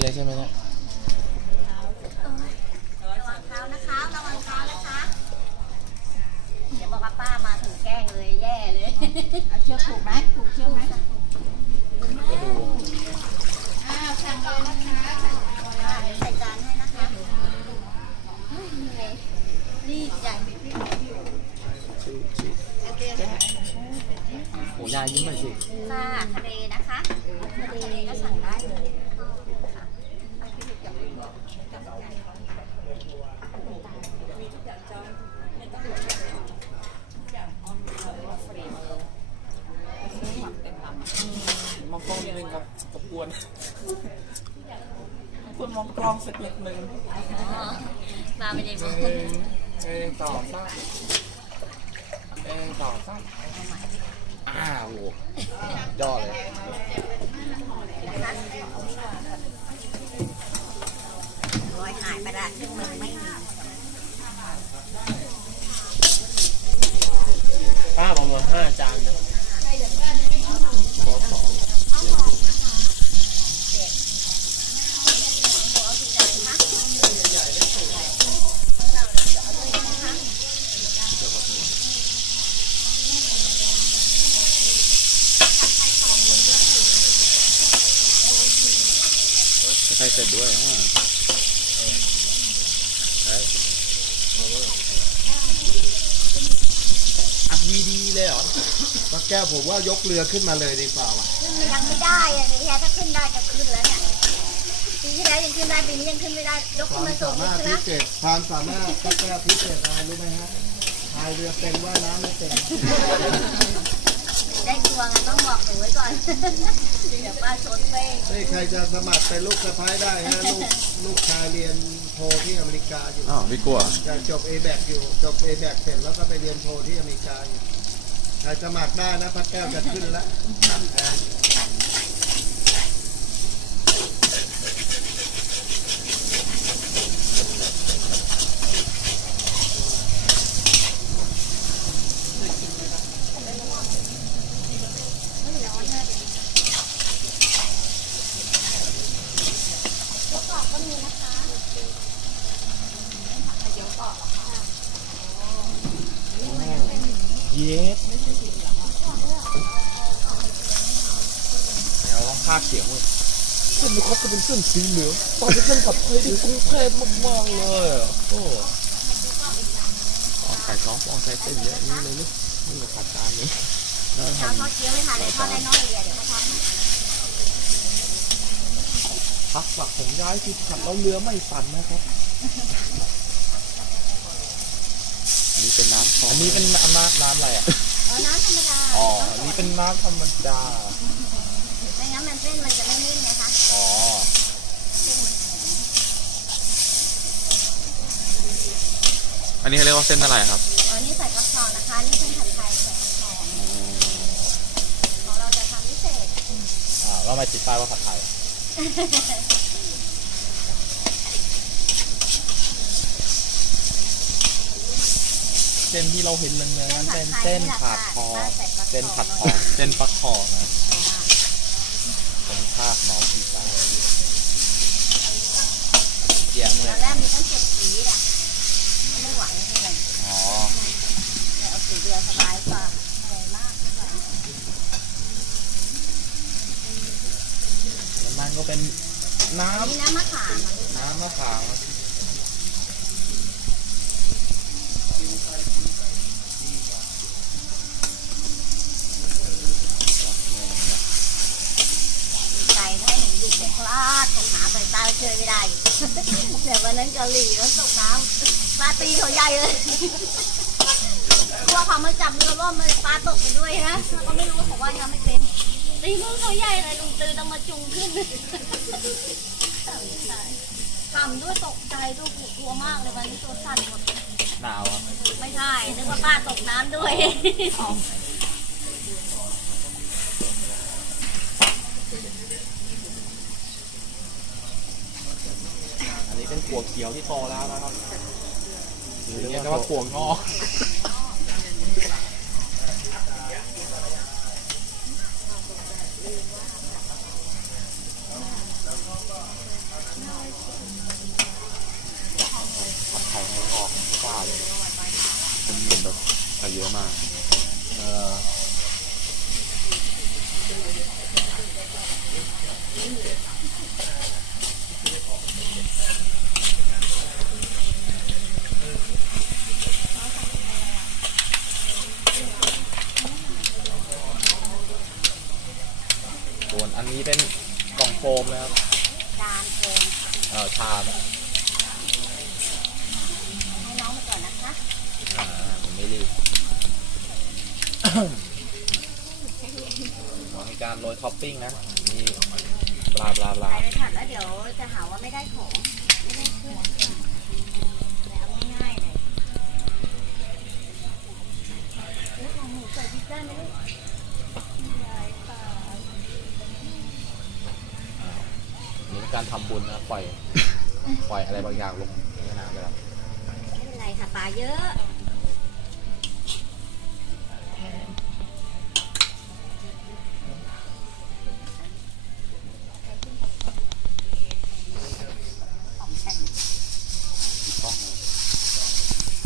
เลยใช่ไหมเนี่ยระวังเท้านะคะระวังเท้านะคะเดี๋ยวบอกว่าป้ามาถึงแกล้งเลยแย่เลยเอาเชือกผูกไหมผูกเชือกไหมก็ดูอ้าวสั่งเลยนะคะสั่งเอาอะไรใส่จานให้นะคะเฮ้ยเหนื่อยนี่ใหญ่ชื่อชื่อโอ้ยายยิ้มหน่อยสิค่ะทะเลนะคะทะเลก็สั่งได้เลยค่ะ มองกล้องนิดนึงครับรบกวนคุณมองกล้องสักนิดนึงอ๋อมาไม่ได้บอกเอ้ยเอ้ยต่อซ้ำเอ้ยต่อซ้ำอ้าวโหยอดเลย นะคะรอยหายไปละครึ่งมือไม่มีป้าประมาณห้าจานนะโต๊ะสองใครเสร็จด้วยอ่า อัดดีๆ เลยเหรอป้าแก้วผมว่ายกเรือขึ้นมาเลยดีกว่าว่ะยังไม่ได้อะเนี่ยถ้าขึ้นได้จะขึ้นแล้วเนี่ยปีที่แล้วยังขึ้นได้ปีนี้ยังขึ้นไม่ได้ยกคขึ้นวามมาสูสางมารถใช่ไหมพิเศษความสามารถป้าแก้วพิเศษอะไรรู้ไหมฮะพายเรือเป็นว่ายน้ำไม่เป็นได้ตัวไงต้องบอกหนูไว้ก่อนเดี๋ยวป้าชนเป้งเฮ้ยใครจะสมัครเป็นลูกสะพ้ายได้ฮะลูกลูกชายเรียนโทที่อเมริกาอยู่ อ้าวไม่กลัว จะจบ a b a c อยู่จบ a b a c เสร็จแล้วก็ไปเรียนโทที่อเมริกาอยู่ ใครสมัครได้นะพักแก้วจะขึ้นแล้ว เย็ดเอาลองภาเขียวเลยเส้นนี้เขาจะเป็นเส้นสีเหลืองตอนนี้เส้นผัดไทยที่กรุงเทพมากๆเลยอะโอ้ฟองใส่สองฟองใส่เส้นเยอะนี่เลยนี่นี่ผัดจานนี้แล้วเช้าทำทอดเกี๊ยวไม่ทานเลยทอดได้น้อยเดียวเดี๋ยวเขาทอดมาพักหลักของย้ายที่ผัดแล้วเรือไม่สั่นนะครับ นนี้เป็นน้ำอันนี้เป็นน้ำน้ำอะไรอะเออน้ำธรรมดาอ๋อ อันนี้เป็นน้ำธรรมดา ไม่งั้นมันเส้นมันจะไม่นิ่มนะคะอ๋อ เส้นมันแข็งอันนี้เขาเรียกว่าเส้นอะไรครับเออนี่ใส่กระชอนนะคะ นี่เส้นผัดไทยใส่กระชอนของเราจะทำพิเศษ อ่าแล้วมาติดป้ายว่าผัดไทย เส้นที่เราเห็นเลยนั้นเป็นเส้นผัดทองเส้นผัดทองเส้นฟักทองนะเป็นภาคเมาพิซซ่าเยี่ยมเลตอยนแรกมีตั้งเจ็ดสีนะไม่ไหวไม่ไหวอ๋อแต่เอาสีเดียวสบายกว่าเหนื่อยมากไม่ไหวแล้วมันก็เป็นน้นี่น้ำมะขามอะำน้ำมะขาม ใจให้หนูหยุดเดี๋ยวพลาดตกน้ำไปตาย ช่วยไม่ได้เดี๋ยววันนั้นเกาหลีมันตกน้ำปลาตีเขาใหญ่เลยกลัวเขามาจับเรือร่มเลยปลาตกไปด้วยนะแล้วก็ไม่รู้ว่าเขาว่ายน้ำไม่เป็นตีมือเขาใหญ่เลยลุงตือต้องมาจุงขึ้นทำด้วยตกใจด้วยกลัวมากเลยวันนี้ตัวสั่นหมดหนาวอะไม่ใช่นึกว่าป้าตกน้ำด้วย อันนี้ เป็นถั่วเขียวที่โตแล้วนะครับหรือเรียกว่าถั่วงอกผัดไทยไม่ออกไม่กล้าเลยมันเหมือนแบบใส่เยอะมาก เออ ส่ว นอันนี้เป็นกล่องโฟมนะครับจานโฟมค่ะเออชามให้น้องมาก่อนนะคะอ่าผมไม่รีบ มีการโรยท็อปปิ้งนะ มีบลาบลาบลา ใส่ไปผัดแล้วเดี๋ยวจะหาว่าไม่ได้ของไม่ได้เครื่องแต่เอาง่ายๆเลยลูกของหมูใส่พริกได้ไหมลูก การทำบุญนะปล่อย ปล่อยอะไรบางอย่างลงในน้ำไปแล้วไม่เป็นไรค่ะปลาเยอะ